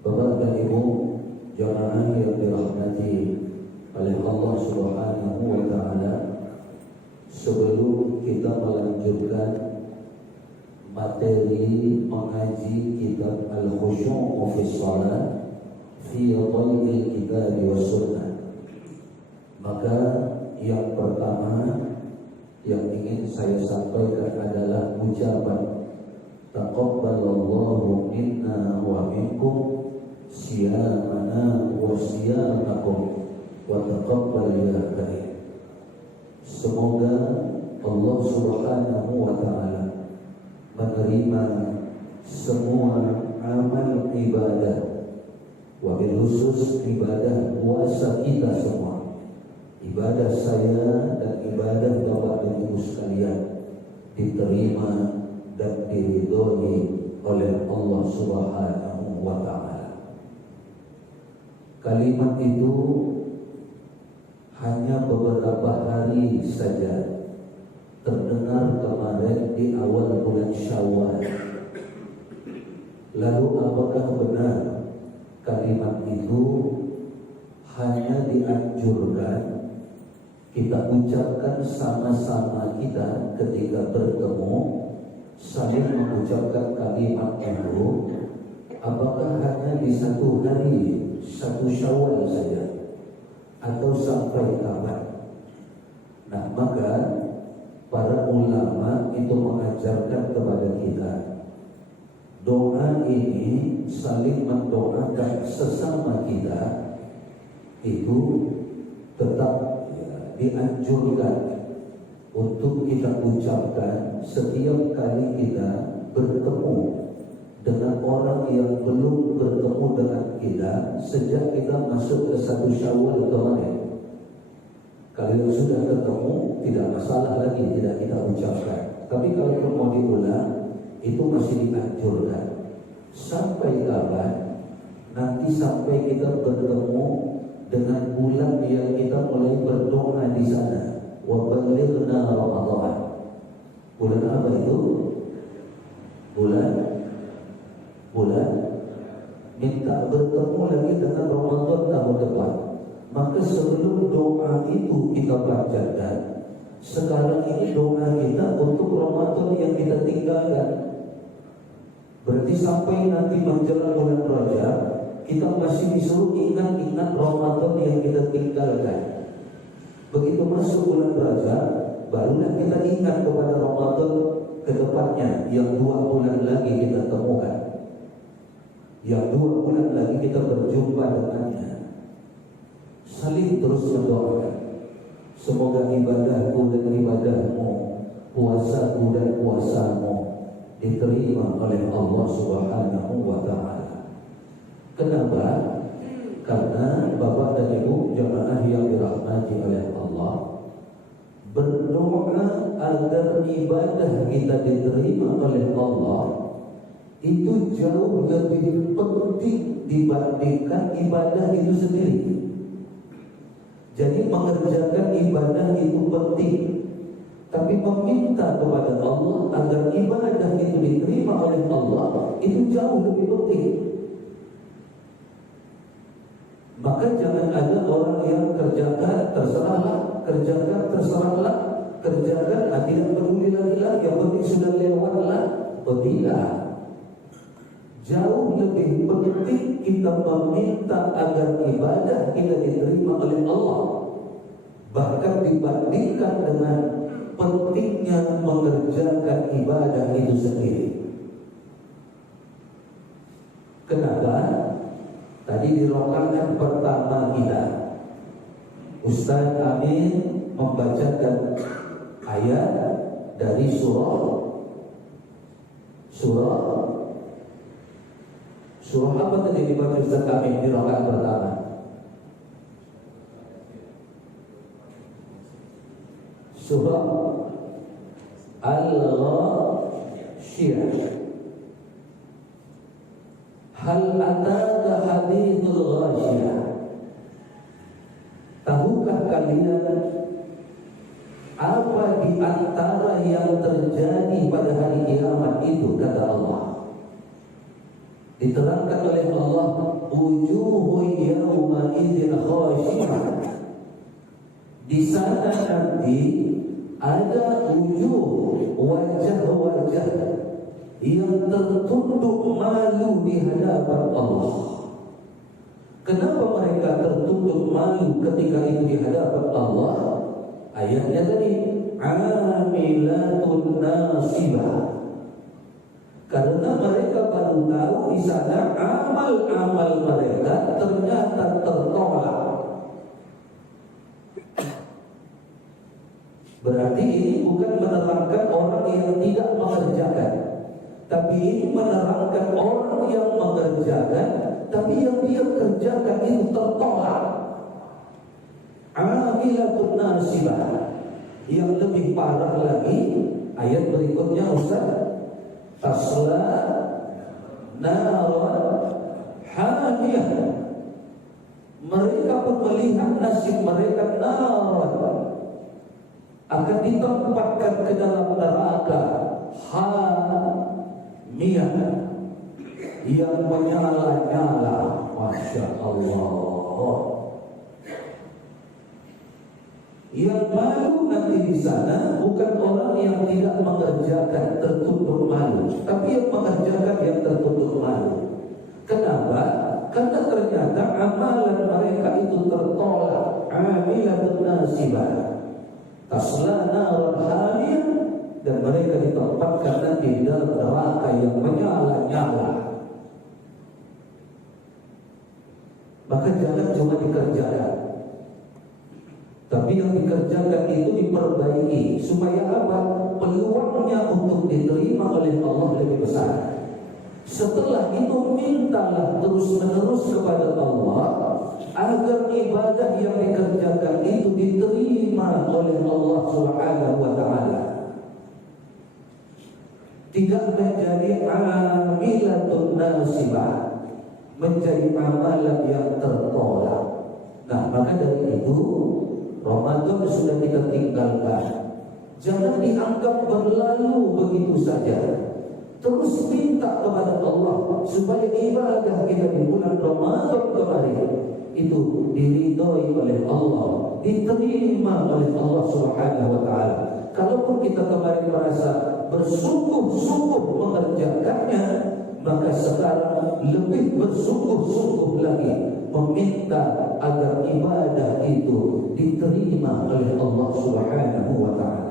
Bapak dan Ibu jamaah yang dirahmati oleh Allah Subhanahu wa Ta'ala, sebelum kita melanjutkan materi mengaji kitab Al-Khusyu' fi Shalah fi Dhawil Kitab wa Sunnah, maka yang pertama yang ingin saya sampaikan adalah ucapan taqabbalallahu minna wa minkum siyamana wa siyamakum wa taqabbal ya karim. Semoga Allah Subhanahu wa Ta'ala menerima semua amal ibadah, wabil khusus ibadah puasa kita semua, ibadah saya dan ibadah Bapak dan Ibu sekalian, diterima dan diridhoi oleh Allah Subhanahu wa Ta'ala. Kalimat itu hanya beberapa hari saja terdengar kemarin di awal bulan Syawal. Lalu apakah benar kalimat itu hanya dianjurkan kita ucapkan sama-sama kita ketika bertemu, saling mengucapkan kalimat itu? Apakah hanya di satu hari, satu Syawal saja, atau sampai kapan? Nah, maka para ulama itu mengajarkan kepada kita, doa ini saling mendoakan sesama kita itu tetap dianjurkan untuk kita ucapkan setiap kali kita bertemu dengan orang yang belum bertemu dengan kita sejak kita masuk ke satu Syawal kemarin. Kalau yang sudah ketemu tidak masalah lagi, tidak kita ucapkan. Tapi kalau mau diulang itu masih dianjurkan. Sampai kapan? Nanti sampai kita bertemu dengan bulan yang kita mulai berdoa di sana. Wa balighna Ramadan. Bulan apa itu? Bulan minta bertemu lagi dengan Ramadan tahun depan. Maka sebelum doa itu kita bacakan, sekarang ini doa kita untuk Ramadan yang kita tinggalkan. Berarti sampai nanti menjelang bulan Rajab, kita masih disuruh ingat-ingat Ramadan yang kita tinggalkan. Begitu masuk bulan Rajab, barulah kita ingat kepada Ramadan ke depannya yang 2 bulan lagi kita temukan, yang 2 bulan lagi kita berjumpa dengannya. Saling terus mendoakan, semoga ibadahku dan ibadahmu, puasaku dan puasamu diterima oleh Allah Subhanahu wa Ta'ala. Kenapa? Karena Bapak dan Ibu jamaah yang dirahmati oleh Allah, berdoa agar ibadah kita diterima oleh Allah itu jauh lebih penting dibandingkan ibadah itu sendiri. Jadi mengerjakan ibadah itu penting, tapi meminta kepada Allah agar ibadah itu diterima oleh Allah itu jauh lebih penting. Maka jangan ada orang yang kerjakan terserahlah, kerjakan terserahlah, kerjakan tidak peduli lagi lah, yang penting sudah lewatlah. Oh tidak. Jauh lebih penting kita meminta agar ibadah kita diterima oleh Allah, bahkan dibandingkan dengan pentingnya mengerjakan ibadah itu sendiri. Kenapa? Tadi di rakaat pertama kita, Ustaz Amin membacakan ayat dari surah apa tadi dibaca Ustaz Amin di rakaat pertama? Surah Al-Ghashiyah. Hal ataka hadithul ghashiyah. Tahukah kalian apa di antara yang terjadi pada hari kiamat itu, kata Allah. Diterangkan oleh Allah, wujuhun yawma idzin khashi'ah. Di sana nanti ada wujuh, wajah-wajah yang tertunduk malu di hadapan Allah. Kenapa mereka tertunduk malu ketika itu di hadapan Allah? Ayatnya tadi, amilatun nasibah. Karena mereka baru tahu di sana amal-amal mereka ternyata tertolak. Berarti ini bukan menerangkan orang yang tidak mengerjakan, tapi ini menerangkan orang yang mengerjakan, tapi yang dia kerjakan itu tertolak. Amilatun nasibah. Yang lebih parah lagi, ayat berikutnya Ustaz, tasla naran hamiyah. Mereka pun melihat nasib mereka naran, akan ditempatkan ke dalam neraka hamiyah yang menyala-nyala. Masya Allah. Yang malu nanti di sana bukan orang yang tidak mengerjakan tertunduk malu, tapi yang mengerjakan yang tertunduk malu. Kenapa? Karena ternyata amalan mereka itu tertolak. Amilatun nasibah, tasla naran hamiyah, dan mereka ditempatkan nanti di dalam neraka yang menyala-nyala. Maka jangan cuma dikerjakan, tapi yang dikerjakan itu diperbaiki supaya apa? Peluangnya untuk diterima oleh Allah lebih besar. Setelah itu mintalah terus-menerus kepada Allah agar ibadah yang dikerjakan itu diterima oleh Allah Subhanahu wa taala. Tidak menjadi amilatun nasibah, menjadi amalan yang tertolak. Nah, maka dari itu Ramadan sudah kita tinggalkan. Jangan dianggap berlalu begitu saja. Terus minta kepada Allah supaya ibadah kita di bulan Ramadan kemarin itu diridhoi oleh Allah, diterima oleh Allah Subhanahu wa taala. Kalaupun kita kemarin merasa bersungguh-sungguh mengerjakannya, maka sekarang lebih bersungguh-sungguh lagi meminta agar ibadah itu diterima oleh Allah Subhanahu wa taala.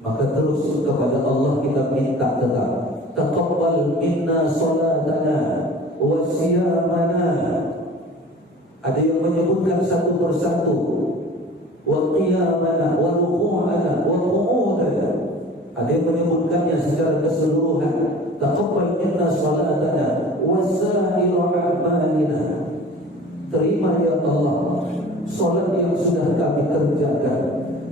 Maka terus kepada Allah kita minta tetap, taqabbal minna salatana wa siyamana. Ada yang menyebutkan satu persatu, wa qiyamana wa ruku'ana wa qu'udana. Ada yang menyebutkannya secara keseluruhan, taqabbal minna salatana wa sa'iru a'malina. Terima ya Allah salat yang sudah kami kerjakan.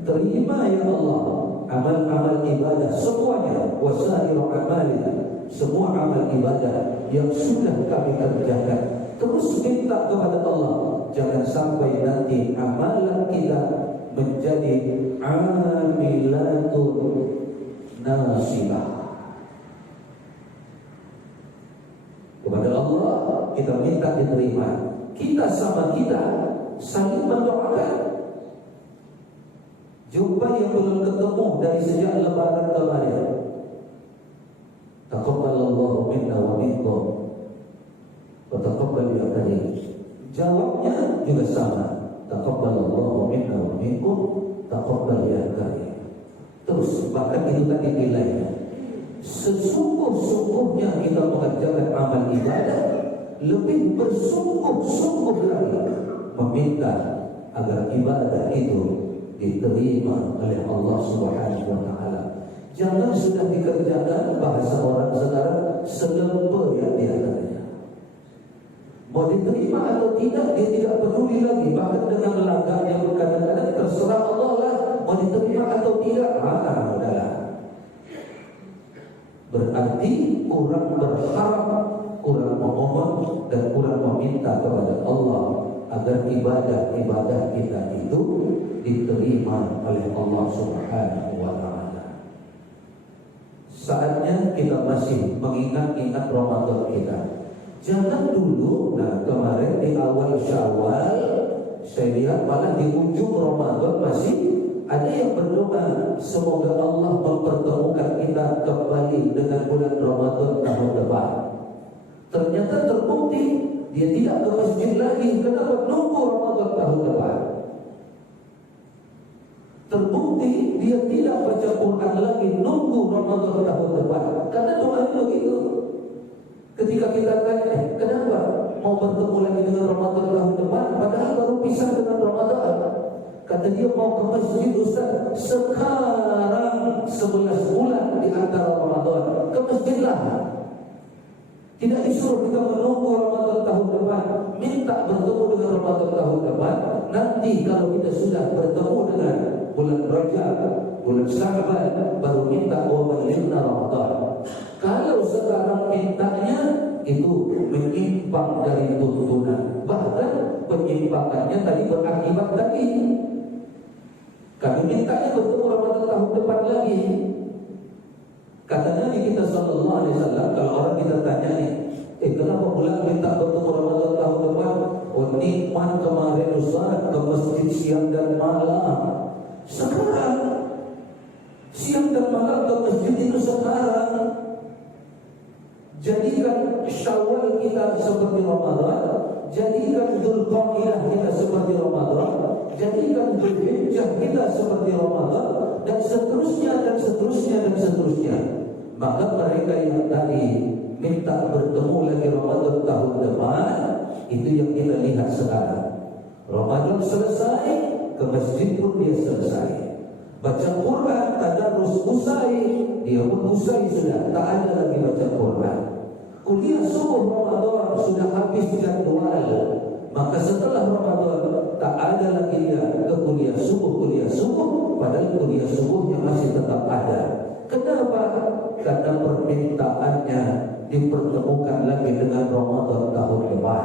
Terima ya Allah amal-amal ibadah semuanya, wasairu amalina, semua amal ibadah yang sudah kami kerjakan. Terus minta kepada Allah, jangan sampai nanti amalan kita menjadi amilatun nasibah. Kepada Allah kita minta diterima. Kita sama kita saling mendoakan. Jumpa yang belum ketemu dari sejak lebaran kemarin. Taqabbalallahu minna wa minkum wa taqabbal ya karim. Jawabnya juga sama. Taqabbalallahu minna wa minkum, taqabbal ya karim. Terus bahkan itu tadi nilainya. Sesungguh-sungguhnya kita mengerjakan amal ibadah, lebih bersungguh-sungguh lagi meminta agar ibadah itu diterima oleh Allah Subhanahu wa taala. Jangan sudah dikerjakan, bahasa orang sekarang, selembe ya dia katanya. Mau diterima atau tidak dia tidak peduli lagi, bahkan dengan lagak yang kadang-kadang terserah Allah lah, mau diterima atau tidak, udahlah. Berarti kurang berharap, kurang memohon dan kurang meminta kepada Allah agar ibadah-ibadah kita itu diterima oleh Allah Subhanahu wa taala. Saatnya kenyataannya kita masih mengingat-ingat Ramadan kita. Jangan dulu, nah kemarin di awal Syawal saya lihat malah di ujung Ramadan masih ada yang berdoa semoga Allah mempertemukan kita kembali dengan bulan Ramadan tahun depan. Ternyata terbukti dia tidak ke masjid lagi. Kenapa? Nunggu Ramadan tahun depan. Terbukti dia tidak baca Quran lagi, nunggu Ramadan tahun depan. Karena doanya begitu. Ketika kita tanya, kenapa mau bertemu lagi dengan Ramadan tahun depan, padahal baru pisah dengan Ramadan. Kata dia mau ke masjid, Ustaz, sekarang 11 bulan di antara Ramadan, ke masjidlah. Tidak disuruh kita menunggu Ramadan tahun depan, minta bertemu dengan Ramadan tahun depan. Nanti kalau kita sudah bertemu dengan bulan Rajab, bulan Sya'ban, baru minta balighna Ramadan. Kalau sekarang mintanya itu menyimpang dari tuntunan. Bahkan penyimpangannya tadi berakibat tadi. Kami mintanya bertemu Ramadan tahun depan lagi. Kata Nabi kita sallallahu alaihi wasallam, kalau orang kita tanya nih, kenapa pula minta bertemu Ramadan tahun depan? Oh, nikmat kemarin Ustaz ke masjid siang dan malam. Sekarang siang dan malam ke masjid itu sekarang. Jadikan Syawal kita seperti Ramadan, jadikan Dzulqa'dah kita seperti Ramadan, jadikan Dzulhijjah kita seperti Ramadan, dan seterusnya dan seterusnya dan seterusnya. Maka mereka yang tadi minta bertemu lagi Ramadan tahun depan, itu yang kita lihat sekarang. Ramadan selesai, ke masjid pun dia selesai. Baca Quran, tadarus usai, dia pun usai sudah, tak ada lagi baca Quran. Kuliah subuh Ramadan sudah habis jadwal, maka setelah Ramadan tak ada lagi dia ke kuliah subuh, padahal kuliah subuhnya masih tetap ada. Kenapa? Karena permintaannya dipertemukan lagi dengan Ramadan tahun depan.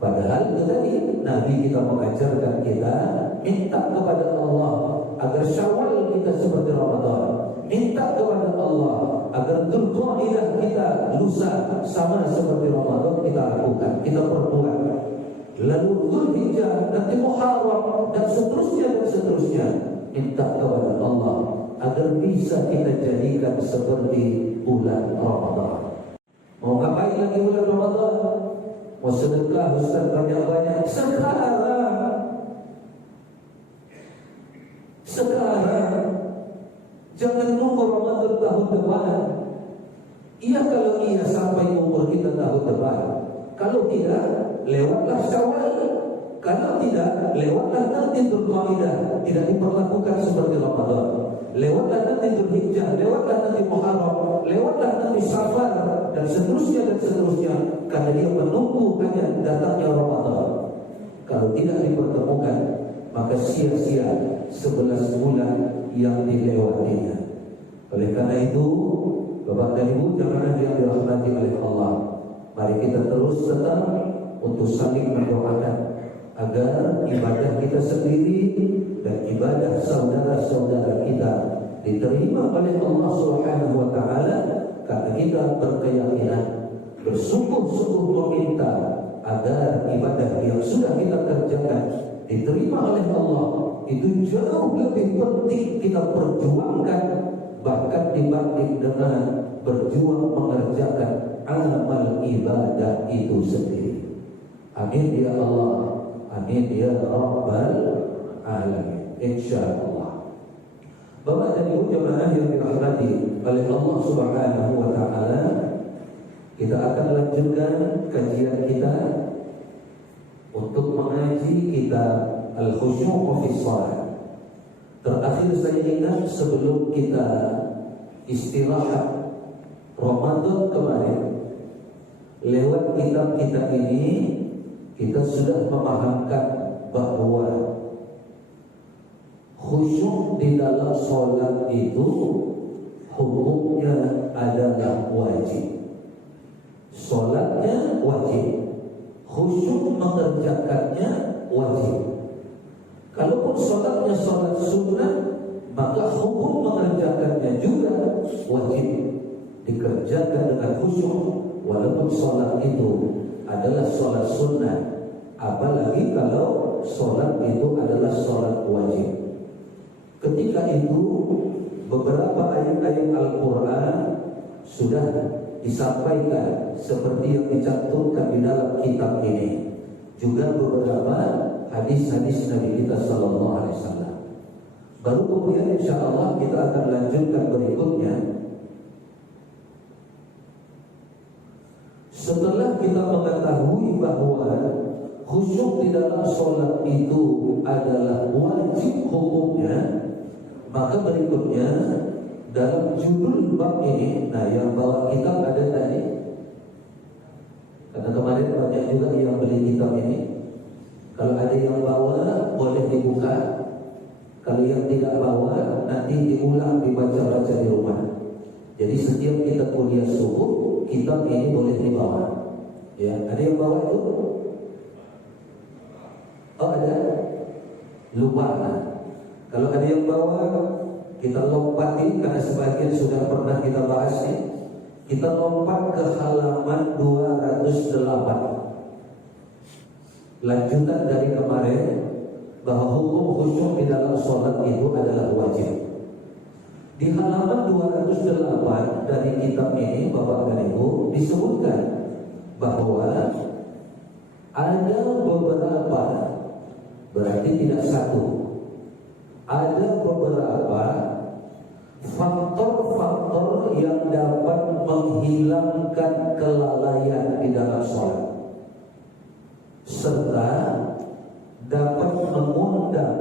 Padahal itu tadi Nabi kita mengajarkan kita minta kepada Allah agar Syawal kita seperti Ramadan. Minta kepada Allah agar Dzulqa'dah kita lusa sama seperti Ramadan kita lakukan, kita perbuat. Lalu Dzulhijjah, nanti Muharram dan seterusnya. Minta kepada Allah agar bisa kita jadikan seperti bulan Ramadan. Mau ngapain lagi bulan Ramadan? Mau sedekah Ustaz banyak-banyak? Sekarang. Jangan nunggu Ramadan tahun depan. Iya kalau iya sampai umur kita tahun depan. Kalau tidak, lewatlah Syawal. Kalau tidak, lewatlah nanti Dzulqa'dah. Tidak diperlakukan seperti Ramadan. Lewatlah nanti Dzulhijjah, lewatlah nanti Muharram, lewatlah nanti Safar, dan seterusnya. Karena dia menunggu hanya datangnya Ramadan. Kalau tidak dipertemukan, maka sia-sia 11 bulan yang dilewatinya. Oleh karena itu, Bapak dan Ibu jamaah yang dirahmati oleh Allah, mari kita terus tetap untuk saling mendoakan agar ibadah kita sendiri dan ibadah saudara-saudara kita diterima oleh Allah Subhanahu wa taala, karena kita berkeyakinan bersungguh-sungguh meminta agar ibadah yang sudah kita kerjakan diterima oleh Allah. Itu jauh lebih penting kita perjuangkan, bahkan dibanding dengan berjuang mengerjakan amal ibadah itu sendiri. Amin ya Allah, amin ya Rabbal Alamin, insyaallah. Bapak dan Ibu jemaah yang dirahmati oleh Allah Subhanahu wa taala, kita akan lanjutkan kajian kita untuk mengaji kitab Al-Khusyu' fi Shalah. Terakhir saya ingat sebelum kita istirahat Ramadan kemarin, lewat kitab kita ini kita sudah memahamkan bahwa khusyuk di dalam sholat itu hukumnya adalah wajib. Sholatnya wajib, khusyuk mengerjakannya wajib. Kalaupun sholatnya sholat sunnah, maka hukum mengerjakannya juga wajib. dikerjakan dengan khusyuk, walaupun sholat itu adalah sholat sunnah, apalagi kalau sholat itu adalah sholat wajib. Ketika itu beberapa ayat-ayat Al-Quran sudah disampaikan seperti yang dicantumkan di dalam kitab ini, juga beberapa hadis-hadis Nabi kita Sallallahu Alaihi Wasallam. Baru kemudian insya Allah kita akan lanjutkan berikutnya. Setelah kita mengetahui bahwa khusyuk di dalam sholat itu adalah wajib hukumnya, maka berikutnya dalam judul bab ini, nah yang bawa kitab ada tadi, karena kemarin banyak juga yang beli kitab ini. Kalau ada yang bawa boleh dibuka, kalau yang tidak bawa nanti diulang dibaca-baca di rumah. Jadi setiap kita kuliah subuh, kitab ini boleh dibawa. Ya, ada yang bawa itu? Oh ada? Lupa. Kalau ada yang bawa, kita lompatin karena sebagian sudah pernah kita bahas nih. Kita lompat ke halaman 208. Lanjutan dari kemarin bahwa hukum khusyuk di dalam sholat itu adalah wajib. Di halaman 208 dari kitab ini, Bapak dan Ibu, disebutkan bahwa ada beberapa, berarti tidak satu, ada beberapa faktor-faktor yang dapat menghilangkan kelalaian di dalam sholat, serta dapat mengundang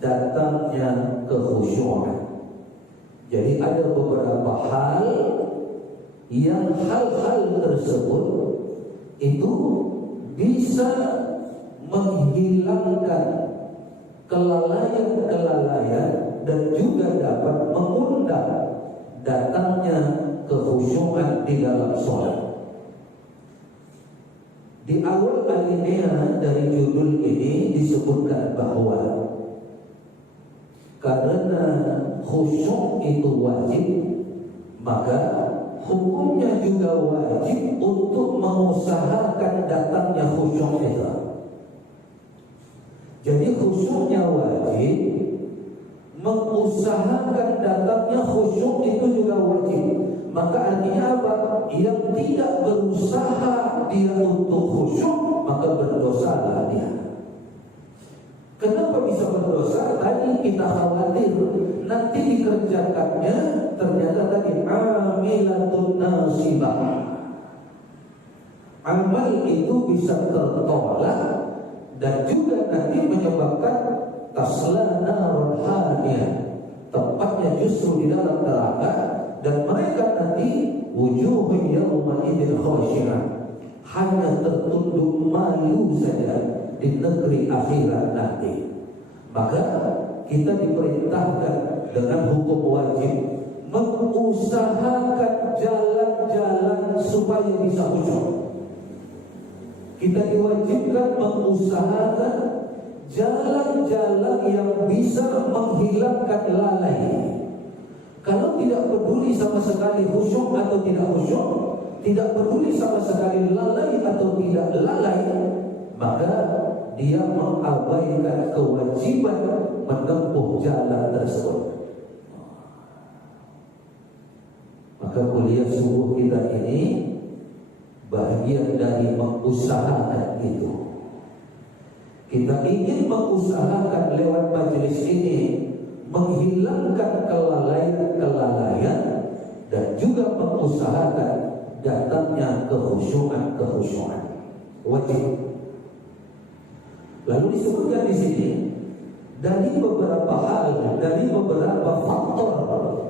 datangnya kekhusyuan. Jadi ada beberapa hal yang hal-hal tersebut itu bisa menghilangkan kelalaian dan juga dapat mengundang datangnya kekhusyuan di dalam sholat. Di awal alinea dari judul ini disebutkan bahwa karena khusyuk itu wajib, maka hukumnya juga wajib untuk mengusahakan datangnya khusyuk itu. Jadi khusyuknya wajib, mengusahakan datangnya khusyuk itu juga wajib. Maka artinya apa? Yang tidak berusaha dia untuk khusyuk, maka berdosalah dia. Kenapa bisa berdosa? Tadi kita khawatir nanti dikerjakannya ternyata tadi amilatun nasibah. Amal itu bisa tertolak dan juga nanti menyebabkan tasla narun hamiyah, tempatnya justru di dalam neraka, dan mereka nanti wujuhun yawma idzin khashi'ah, hanya tertunduk malu saja di negeri akhirat nanti. Maka kita diperintahkan dengan hukum wajib mengusahakan jalan-jalan supaya bisa khusyuk. Kita diwajibkan mengusahakan jalan-jalan yang bisa menghilangkan lalai. Kalau tidak peduli sama sekali khusyuk atau tidak khusyuk, tidak peduli sama sekali lalai atau tidak lalai, maka dia mengabaikan kewajiban menempuh jalan tersebut. Maka kuliah subuh kita ini bagian dari mengusahakan itu. Kita ingin mengusahakan lewat majelis ini menghilangkan kelalaian dan juga mengusahakan datangnya kekhusyuan wajib. Lalu disebutkan di sini dari beberapa hal, dari beberapa faktor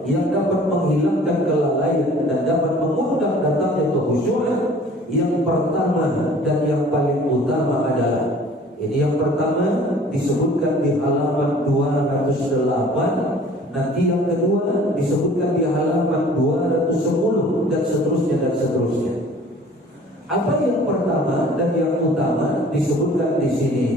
yang dapat menghilangkan kelalaian dan dapat mengundang datangnya kekhusyuan. Yang pertama dan yang paling utama adalah, ini yang pertama disebutkan di halaman 208, nanti yang kedua disebutkan di halaman 210 dan seterusnya. Apa yang pertama dan yang utama disebutkan di sini?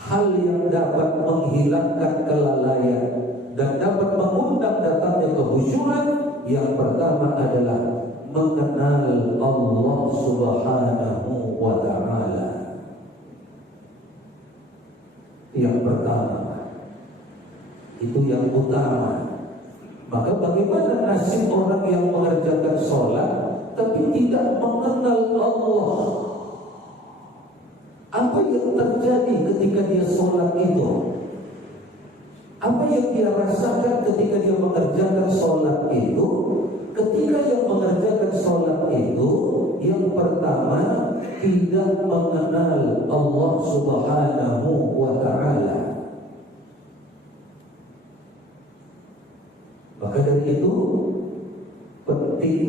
Hal yang dapat menghilangkan kelalaian dan dapat mengundang datangnya kekhusyuan Yang pertama adalah mengenal Allah Subhanahu wa ta'ala. Yang pertama, itu yang utama. Maka bagaimana nasib orang yang mengerjakan sholat tapi tidak mengenal Allah? Apa yang terjadi ketika dia sholat itu? Apa yang dia rasakan ketika dia mengerjakan sholat itu? Ketika yang mengerjakan sholat itu, yang pertama, tidak mengenal Allah Subhanahu wa ta'ala. Maka dari itu penting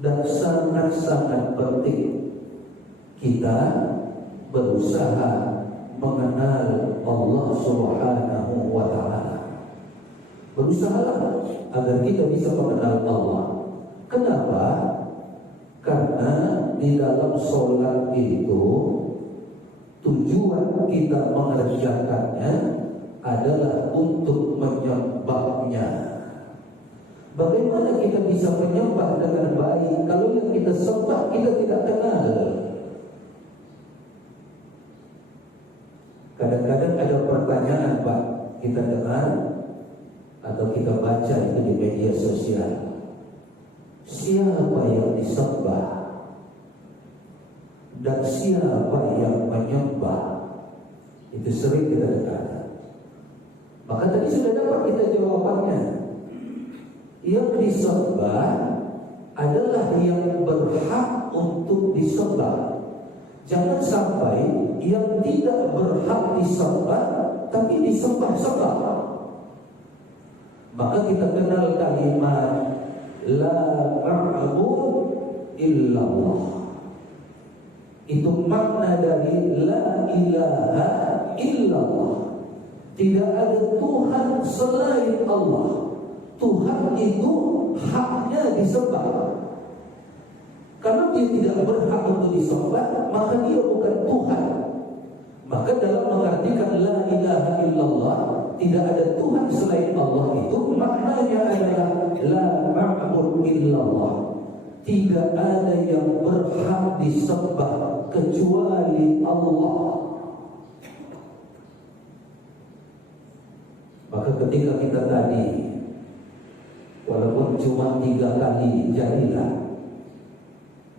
dan sangat-sangat penting kita berusaha mengenal Allah Subhanahu wa ta'ala. Berusahalah agar kita bisa mengenal Allah. Kenapa? Karena di dalam sholat itu tujuan kita mengerjakannya adalah untuk menyembahnya. Bagaimana kita bisa menyembah dengan baik kalau yang kita sembah kita tidak kenal? Kadang-kadang ada pertanyaan, Pak, kita dengar atau kita baca itu di media sosial. Siapa yang disembah dan siapa yang menyembah? Itu sering kita dengar. Maka tadi sudah dapat kita jawabannya. Yang disembah adalah yang berhak untuk disembah. Jangan sampai yang tidak berhak disembah tapi disembah-sembah. Maka kita kenal kalimat la ma'bud illallah. Itu makna dari la ilaha illallah. Tidak ada Tuhan selain Allah. Tuhan itu haknya disembah. Kalau dia tidak berhak untuk disembah, maka dia bukan Tuhan. Maka dalam mengartikan la ilaha illallah, tidak ada Tuhan selain Allah itu maknanya adalah la ma'bud illallah. Tidak ada yang berhak disembah kecuali Allah. Maka ketika kita tadi walaupun cuma 3 kali jadilah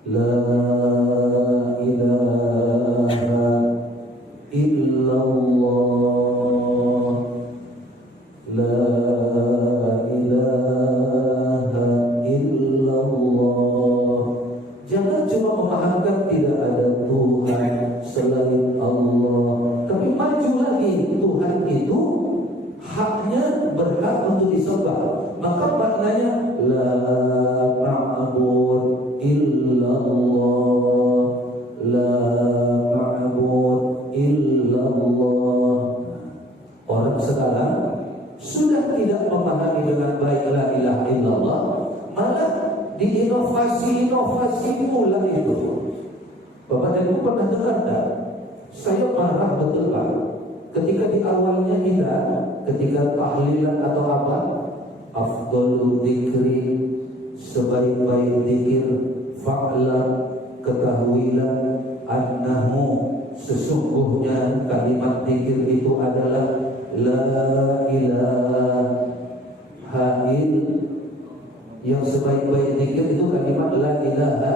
la ilaha illallah, la ilaha illallah. Jangan cuma memahamkan tidak ada Tuhan selain Allah, tapi maju lagi, Tuhan itu haknya berhak untuk disembah. Maka maknanya la ma'bud illallah, la ma'bud illallah. Orang sekarang sudah tidak memahami dengan baik la ilaha illallah, malah diinovasi pula itu. Bapak dan Ibu pernah dengar tak? Saya marah betul Pak ketika di awalnya kita ketika tahlilan atau apa, afdalul dzikri, sebaik-baik zikir, fa'lam, ketahuilah annahu, sesungguhnya kalimat zikir itu adalah la ilaha illallah. Yang sebaik-baik zikir itu kalimat la ilaha.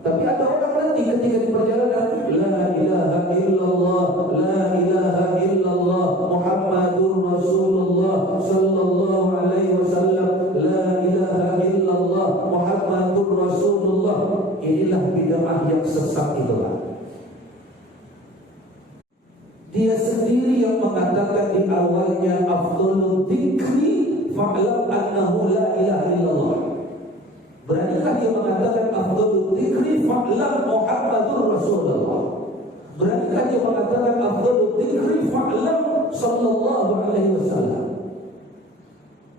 Tapi ada orang nanti ketika di perjalanan la ilaha illallah, la ilaha illallah Muhammadur Rasulullah sallallahu alaihi wasallam, la ilaha illallah Muhammadur Rasulullah. Inilah bid'ah yang sesat itulah. Dia sendiri yang mengatakan di awalnya afdalul dzikri fa'lam annahu la ilaha illallah. Beranikah dia mengatakan afdalul dzikri fa'lam Muhammadur Rasulullah? Beranikah dia mengatakan afdalul dzikri fa'lam sallallahu alaihi wasallam?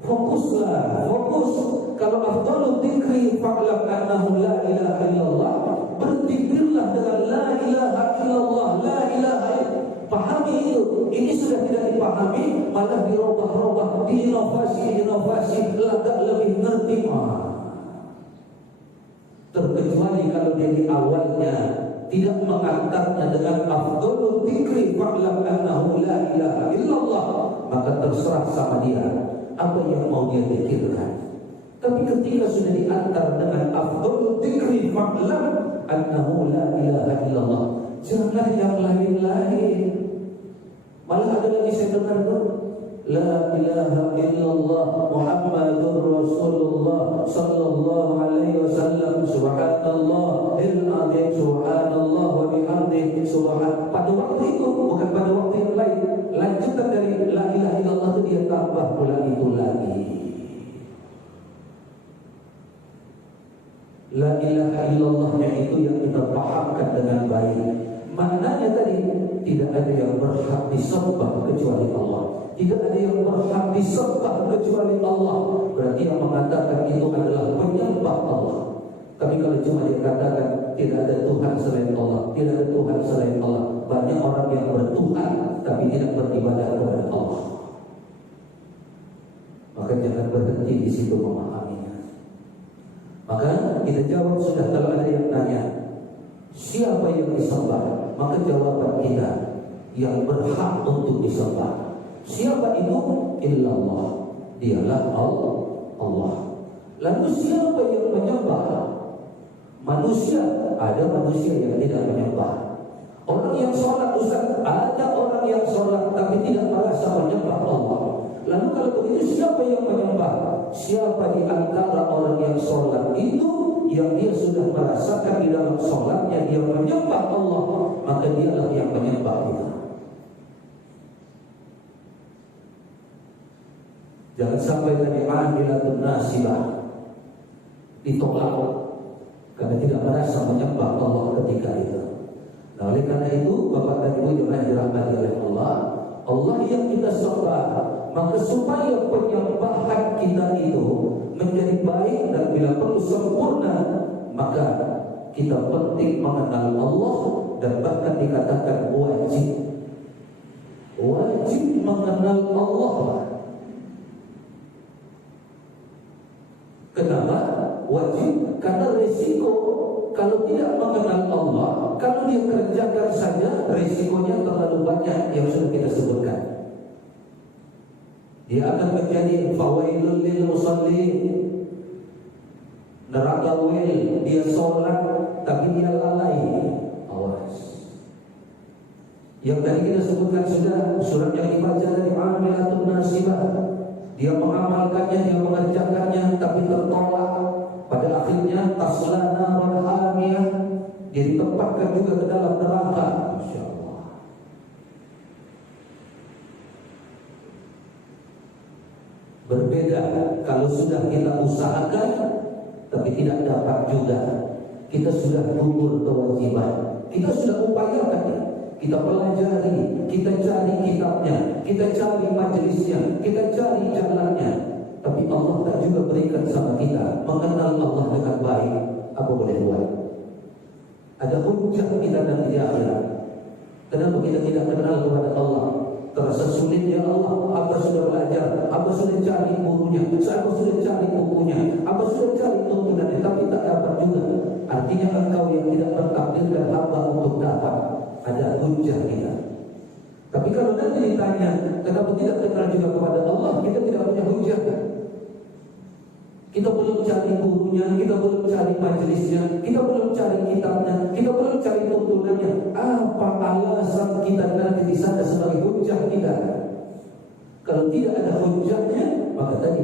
Fokuslah, fokus. Kalau afdalul dzikri fa'lam annahu la ilaha illallah, berzikirlah dengan la ilaha illallah, la ilaha illallah. Pahami itu. Ini sudah tidak dipahami, malah dirubah-rubah, diinovasi, agak lebih ngerti diterima. Terkecuali kalau dia di awalnya tidak mengantarnya dengan afdhalul dzikri fa'lam annahu la ilaha illallah, maka terserah sama dia apa yang mau dia pikirkan. Tapi ketika sudah diantar dengan afdhalul dzikri fa'lam annahu la ilaha illallah, jangan yang lain-lain. Malah ada lagi saya dengar tuh, la ilaha illallah Muhammadur Rasulullah sallallahu alaihi wasallam, subhanallah al-azim, subhanallah wa bihamdihi, subhan. Pada waktu itu, bukan pada waktu yang lain, lanjutan dari la ilaha illallah itu dia tambah pula itu lagi. La ilaha illallahnya itu yang kita pahamkan dengan baik. Maknanya tadi, tidak ada yang berhak disembah kecuali Allah. Tidak ada yang berhak disembah kecuali Allah. Berarti yang mengatakan itu adalah penyembah Allah. Tapi kalau cuma dia katakan tidak ada Tuhan selain Allah, tidak ada Tuhan selain Allah, banyak orang yang bertuhan tapi tidak beribadah kepada Allah. Maka jangan berhenti di situ memahaminya. Maka kita jawab sudah. Kalau ada yang tanya siapa yang disembah, maka jawaban kita yang berhak untuk disembah. Siapa itu? Illallah, dialah Allah. Lalu siapa yang menyembah? Manusia. Ada manusia yang tidak menyembah. Orang yang sholat, Ustaz, ada orang yang sholat tapi tidak merasa menyembah Allah. Lalu kalau begitu siapa yang menyembah? Siapa di antara orang yang sholat itu yang dia sudah merasakan di dalam sholatnya dia menyembah Allah, maka dialah yang menyembah kita. Jangan sampai tadi amilatun nasibah ditolak karena tidak merasa menyembah Allah ketika itu. Nah, oleh karena itu Bapak dan Ibu yang dirahmati oleh Allah, Allah yang kita sembah, maka supaya penyembahan kita itu menjadi baik dan bila perlu sempurna, maka kita penting mengenal Allah. Dan bahkan dikatakan wajib mengenal Allah. Kenapa wajib? Karena resiko kalau tidak mengenal Allah, kalau dia kerjakan saja, resikonya terlalu banyak yang sudah kita sebutkan. Dia akan menjadi fawailul lil musallin, neraka wil. Dia sholat tapi dia lalai. Awas. Yang tadi kita sebutkan sudah, surat yang dibaca dari amilatun nasibah. Dia mengamalkannya, dia mengerjakannya, tapi tertolak. Pada akhirnya tasla naran hamiyah, dia ditempatkan juga ke dalam neraka. Masya Allah. Berbeda kalau sudah kita usahakan tapi tidak dapat juga. Kita sudah gugur kewajiban, kita sudah upayakan, kita pelajari, kita cari kitabnya, kita cari majelisnya, kita cari jalannya, tapi Allah tak juga berikan sama kita mengenal Allah dengan baik. Apa boleh buat? Ada hujah kita nanti di akhirat. Kenapa kita tidak kenal kepada Allah? Terasa sulit, ya Allah, apa sudah belajar, apa sudah cari gurunya, apa sudah cari bukunya, apa sudah cari tuntunannya, tapi tak dapat juga. Artinya engkau yang tidak bertakdirkan hamba untuk dapat. Ada hujah kita. Tapi kalau nanti ditanya kenapa tidak kenal juga kepada Allah, kita tidak punya hujah. Kita belum cari gurunya, kita belum cari majelisnya, kita belum cari kitabnya, kita belum cari tuntunannya. Apa alasan kita nanti di sana sebagai hujah kita? Kalau tidak ada hujahnya, maka tadi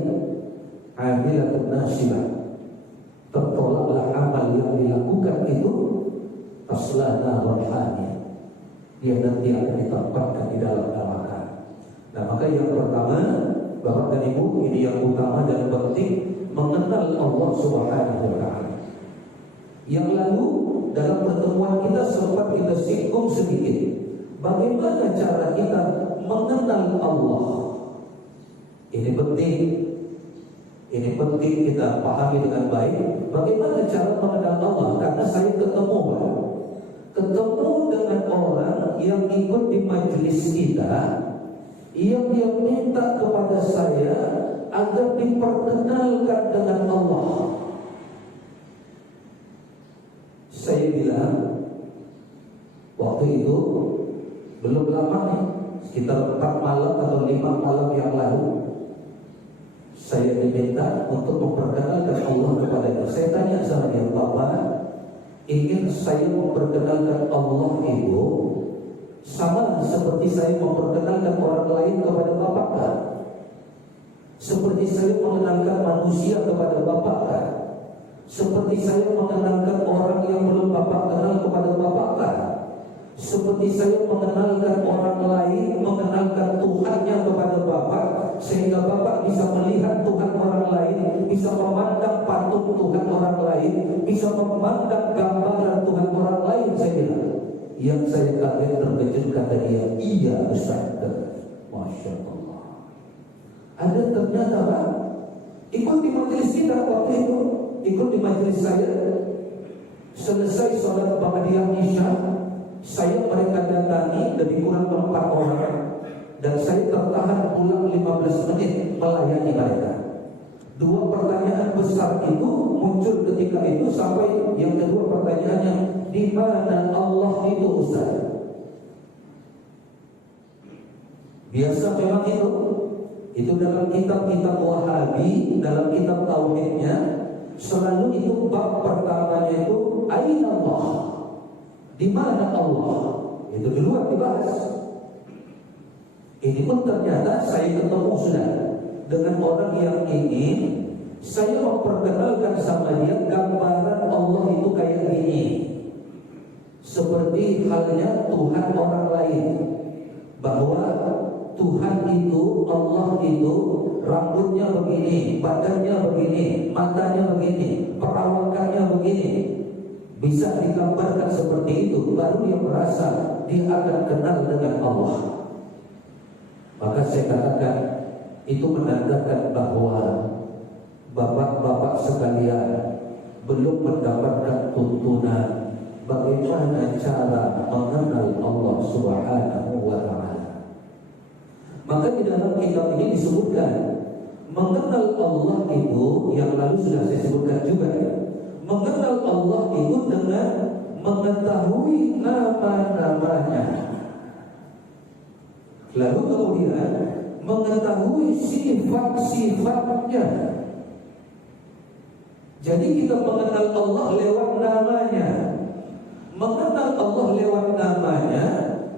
amilatun nasibah, tertolaklah amal yang dilakukan itu, tasla naran hamiyah, dia nanti akan ditempatkan di dalam neraka. Nah, maka yang pertama, Bapak dan Ibu, ini yang utama dan penting, mengenal Allah Subhanahu wa ta'ala. Yang lalu dalam pertemuan kita sempat kita singgung sedikit bagaimana cara kita mengenal Allah. Ini penting. Ini penting kita pahami dengan baik. Bagaimana cara mengenal Allah? Karena saya ketemu dengan orang yang ikut di majelis kita, yang dia minta kepada saya agar diperkenalkan dengan Allah. Saya bilang waktu itu belum lama nih, sekitar 4 malam atau 5 malam yang lalu, saya diminta untuk memperkenalkan Allah kepada dia. Saya tanya sama dia, Bapak, ingin saya memperkenalkan Allah itu sama seperti saya memperkenalkan orang lain kepada Bapak kan? Seperti saya mengenalkan manusia kepada Bapak kan? Seperti saya mengenalkan orang yang belum Bapak kenal kepada Bapak kan? Seperti saya mengenalkan orang lain, mengenalkan Tuhannya kepada Bapak, sehingga Bapak bisa melihat Tuhan orang lain, bisa memandang patung Tuhan orang lain, bisa memandang gambaran Tuhan orang lain. Saya bilang, yang saya kaget terkejut kata dia, iya Ustaz. Masya Allah. Ada ternyata Pak, ikut di majelis kita waktu itu, ikut di majelis saya. Selesai sholat Ba'diyah Isya, saya mereka datangi lebih kurang 4 orang, dan saya tertahan pulang 15 menit melayani mereka. 2 pertanyaan besar itu muncul ketika itu, sampai yang kedua pertanyaannya, di mana Allah itu Ustaz? Biasa memang itu dalam kitab-kitab Wahabi, dalam kitab tauhidnya, selalu itu bab pertamanya itu aina Allah, di mana Allah, itu duluan dibahas. Ini pun ternyata saya ketemu sudah dengan orang yang ingin saya memperkenalkan sama dia gambaran Allah itu kayak gini, seperti halnya Tuhan orang lain, bahwa Tuhan itu, Allah itu rambutnya begini, badannya begini, matanya begini, perawakannya begini. Bisa digambarkan seperti itu, baru dia merasa dia akan kenal dengan Allah. Maka saya katakan, itu menandakan bahwa bapak-bapak sekalian belum mendapatkan tuntunan bagaimana cara mengenal Allah Subhanahu wa Ta'ala. Maka di dalam kitab ini disebutkan mengenal Allah itu, yang lalu sudah saya sebutkan juga ya, mengenal Allah itu dengan mengetahui nama-namanya, lalu kemudian mengetahui sifat-sifatnya. Jadi kita mengenal Allah lewat namanya. Mengenal Allah lewat namanya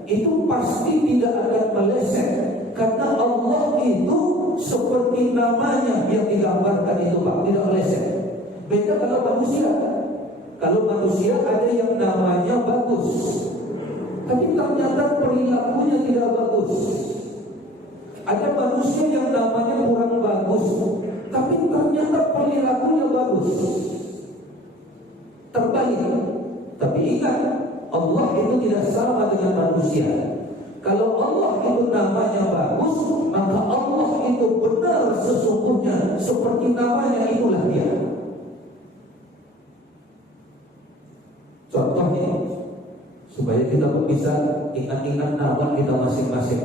itu pasti tidak akan meleset, karena Allah itu seperti namanya yang digambarkan itu Pak, tidak meleset. Beda kalau manusia. Kalau manusia ada yang namanya bagus, tapi ternyata perilakunya tidak bagus. Ada manusia yang namanya kurang bagus, tapi ternyata perilakunya bagus. Terbalik. Tapi ingat, Allah itu tidak sama dengan manusia. Kalau Allah itu namanya bagus, maka Allah itu benar sesungguhnya seperti namanya, itulah dia. Contohnya, supaya kita bisa ingat-ingat nama kita masing-masing.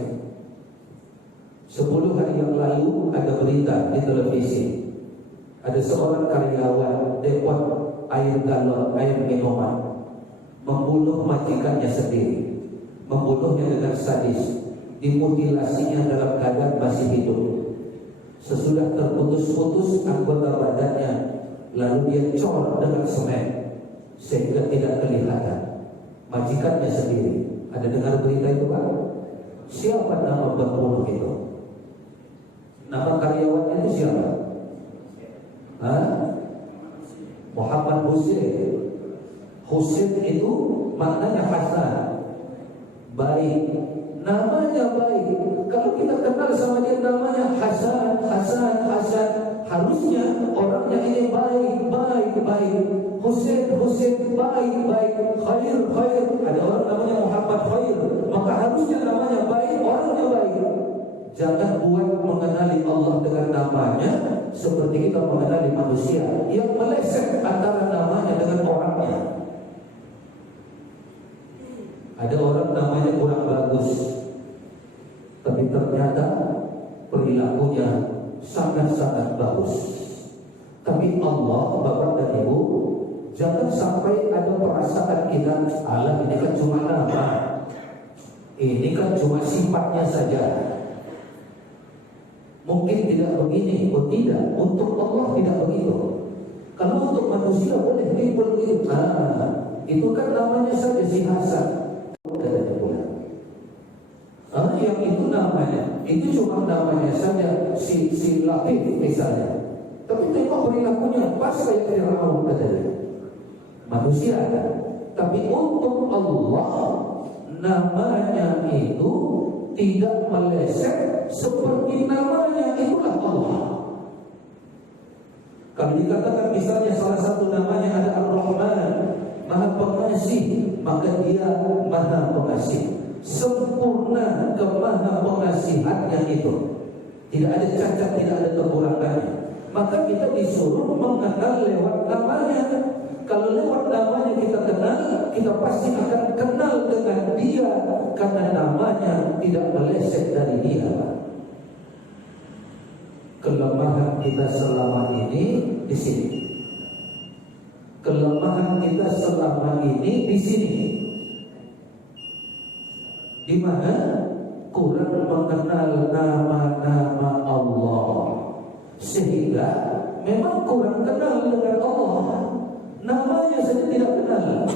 10 hari yang lalu ada berita di televisi, ada seorang karyawan depot air galon, air minuman, membunuh majikannya sendiri, membunuhnya dengan sadis, dimutilasinya dalam keadaan masih hidup. Sesudah terputus-putus anggota badannya, lalu dia cor dengan semen sehingga tidak kelihatan. Majikannya sendiri. Ada dengar berita itu Pak? Siapa nama pembunuh itu? Nama karyawannya itu siapa? Muhammad Husain. Husain itu maknanya Hasan, baik. Namanya baik. Kalau kita kenal sama dia namanya Hasan, Hasan, Hasan, harusnya orangnya ini baik, baik, baik. Husain, Husain, baik, baik. Khair, Khair. Ada orang namanya Muhammad Khair, maka harusnya namanya baik, orangnya baik. Jangan buat mengenali Allah dengan namanya seperti kita mengenali manusia yang meleset antara namanya dengan orangnya. Ada orang namanya kurang bagus, tapi ternyata perilakunya sangat-sangat bagus. Tapi Allah, Bapak dan Ibu, jangan sampai ada perasaan kita, alah ini kan cuma nama, ini kan cuma sifatnya saja. Mungkin tidak begini, oh tidak. Untuk Allah tidak begitu. Kalau untuk manusia boleh begitu. Itu kan namanya saja si Hasan. Yang itu namanya, itu cuma namanya saja si Latif misalnya. Tapi tengok perilakunya pas kayak Fir'aun katanya. Manusia. Tapi untuk Allah namanya itu tidak meleset seperti namanya, itulah Allah. Kalau dikatakan misalnya salah satu namanya ada Ar-Rahman, Maha Pengasih, maka dia Maha Pengasih, sempurna kemaha pengasihannya itu, tidak ada cacat, tidak ada kekurangannya. Maka kita disuruh mengenal lewat namanya. Kalau lewat namanya kita kenal, kita pasti akan kenal dengan dia, karena namanya tidak meleset dari dia. Kelemahan kita selama ini di sini. Kelemahan kita selama ini di sini. Di mana kurang mengenal nama-nama Allah, sehingga memang kurang kenal dengan Allah. Namanya saja tidak kenal,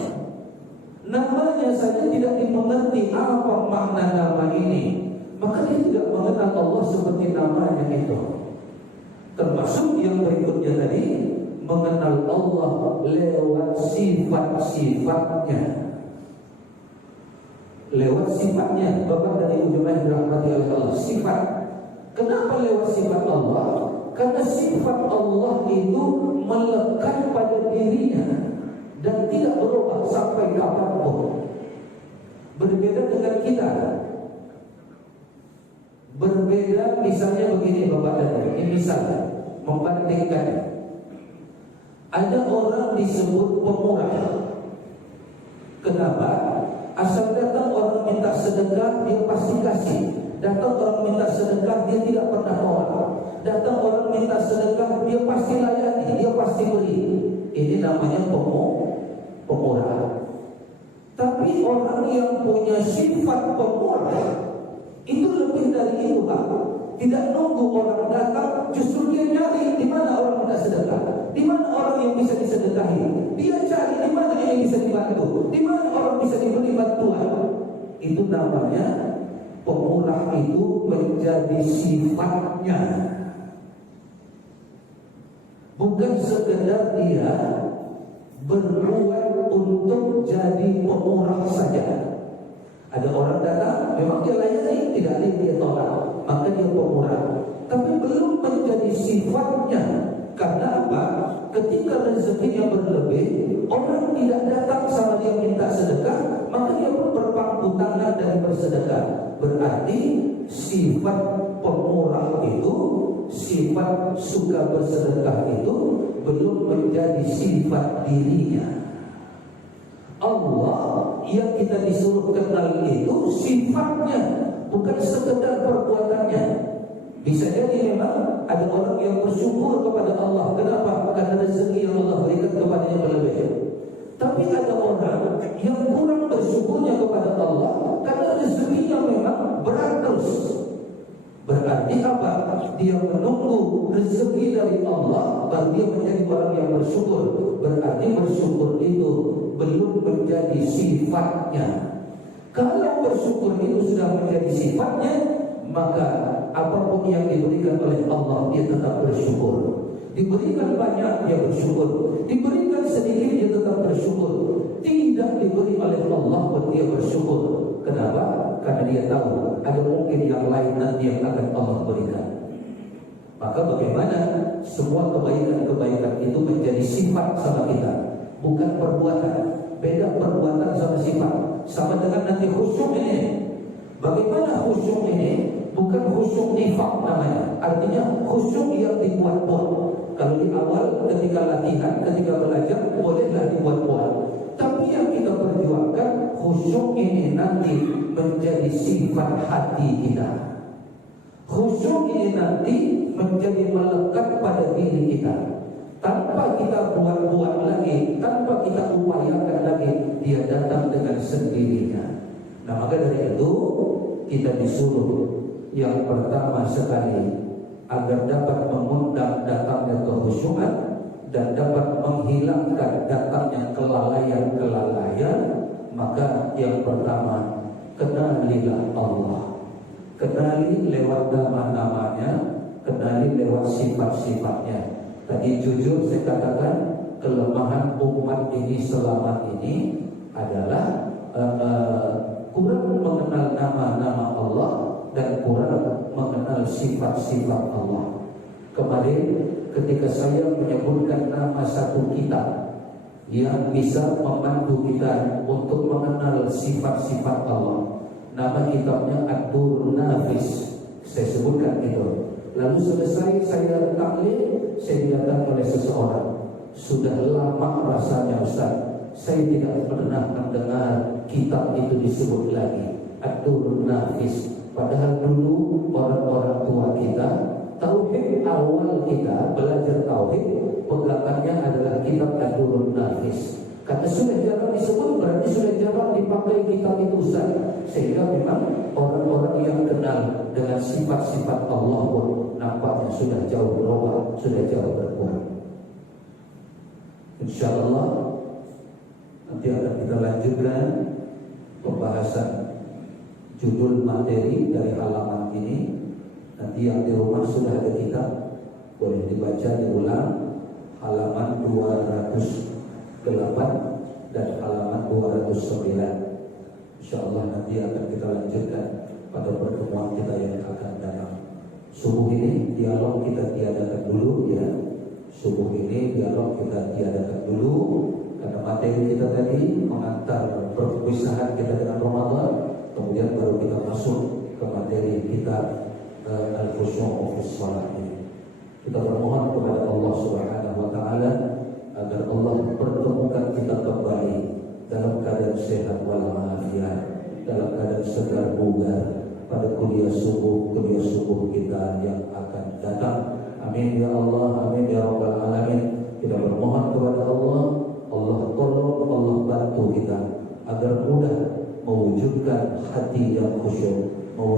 namanya saja tidak dimengerti apa makna nama ini, maka dia tidak mengenal Allah seperti namanya itu. Termasuk yang berikutnya tadi, mengenal Allah lewat sifat-sifatnya. Lewat sifatnya, Bapak dan Ibu jemaah dirahmati oleh Allah, sifat. Kenapa lewat sifat Allah? Karena sifat Allah itu melekat pada dirinya dan tidak berubah sampai kapanpun. Berbeda dengan kita. Berbeda misalnya begini Bapak dan Ibu, ini misalnya membandingkan. Ada orang disebut pemurah. Kenapa? Asal datang orang minta sedekah, dia pasti kasih. Datang orang minta sedekah, dia tidak pernah tolak. Datang orang minta sedekah, dia pasti layani, dia pasti beri. Ini namanya pemurah. Tapi orang yang punya sifat pemurah itu lebih dari itu, Pak. Tidak nunggu orang datang, justru dia nyari di mana orang minta sedekah, di mana orang yang bisa disedekahi. Dia cari di mana yang bisa dibantu, di mana orang bisa diberi bantuan. Itu namanya pemurah, itu menjadi sifatnya. Bukan sekedar dia berbuat untuk jadi pemurah saja. Ada orang datang, memang dia layani, tidak ada dia tolak, maka dia pemurah. Tapi belum menjadi sifatnya. Karena apa? Ketika rezekinya berlebih, orang tidak datang sama dia minta sedekah, maka dia pun berpangku tangan dan bersedekah. Berarti sifat pemurah itu, sifat suka bersedekah itu belum menjadi sifat dirinya. Allah yang kita disuruh kenal itu sifatnya, bukan sekedar perbuatannya. Bisa jadi memang ada orang yang bersyukur kepada Allah. Kenapa? Karena rezeki yang Allah berikan kepadanya berlebih. Tapi ada orang yang kurang bersyukurnya kepada Allah karena rezekinya memang berat terus. Berarti apa? Dia menunggu rezeki dari Allah baru dia menjadi orang yang bersyukur. Berarti bersyukur itu belum menjadi sifatnya. Kalau bersyukur itu sudah menjadi sifatnya, maka apapun yang diberikan oleh Allah dia tetap bersyukur. Diberikan banyak dia bersyukur, diberikan sedikit dia tetap bersyukur. Tidak diberi oleh Allah pun dia bersyukur. Kenapa? Karena dia tahu ada mungkin yang lain nanti yang akan Allah berikan. Maka bagaimana semua kebaikan-kebaikan itu menjadi sifat sama kita, bukan perbuatan. Beda perbuatan sama sifat. Sama dengan nanti khusyuk ini. Bagaimana khusyuk ini? Bukan khusyuk nifak namanya. Artinya khusyuk yang dibuat-buat. Kalau di awal ketika latihan, ketika belajar, bolehlah dibuat-buat. Tapi yang kita perjuangkan, khusyuk ini nanti menjadi sifat hati kita. Khusyuk ini nanti menjadi melekat pada diri kita. Tanpa kita buat-buat lagi, tanpa kita upayakan lagi, dia datang dengan sendirinya. Nah, maka dari itu kita disuruh yang pertama sekali agar dapat mengundang datangnya kekhusyuan dan dapat menghilangkan datangnya kelalaian-kelalaian, maka yang pertama, kenalilah Allah. Kenali lewat nama-namanya, kenali lewat sifat-sifatnya. Tadi jujur saya katakan, kelemahan umat ini selama ini adalah kurang mengenal nama-nama Allah dan kurang mengenal sifat-sifat Allah. Kemarin ketika saya menyebutkan nama satu kitab yang bisa membantu kita untuk mengenal sifat-sifat Allah, nama kitabnya Ad-Durrun Nafis, saya sebutkan itu. Lalu selesai saya taklid, saya didatang oleh seseorang. Sudah lama rasanya Ustaz, saya tidak pernah mendengar kitab itu disebut lagi, Ad-Durrun Nafis. Padahal dulu orang-orang tua kita, tauhid awal kita belajar tauhid, pegangannya adalah kitab Ad-Durrun Nafis. Kata sudah jarang disebut, berarti sudah jarang dipakai kitab itu Ustaz. Sehingga memang orang-orang yang kenal dengan sifat-sifat Allah pun nampaknya sudah jauh berubah, sudah jauh berkurang. InsyaAllah nanti akan kita lanjutkan pembahasan judul materi dari halaman ini. Nanti yang di rumah sudah ada kitab, boleh dibaca diulang, halaman 208 dan halaman 209. InsyaAllah nanti akan kita lanjutkan pada pertemuan kita yang akan datang. Subuh ini dialog kita tiadakan dulu ya. Subuh ini dialog kita tiadakan dulu, karena materi kita tadi mengantar perpisahan kita dengan Ramadan. Kemudian baru kita masuk ke materi kita Al-Khusyu' fi Shalah ini. Kita bermohon kepada Allah Subhanahu wa taala agar Allah pertemukan kita kembali dalam keadaan sehat walafiat, dalam keadaan segar bugar pada kuliah subuh kita yang akan datang. Amin ya Allah, amin ya rabbal alamin. Kita bermohon kepada Allah, Allah tolong, Allah bantu kita agar mudah mewujudkan hati yang khusyuk,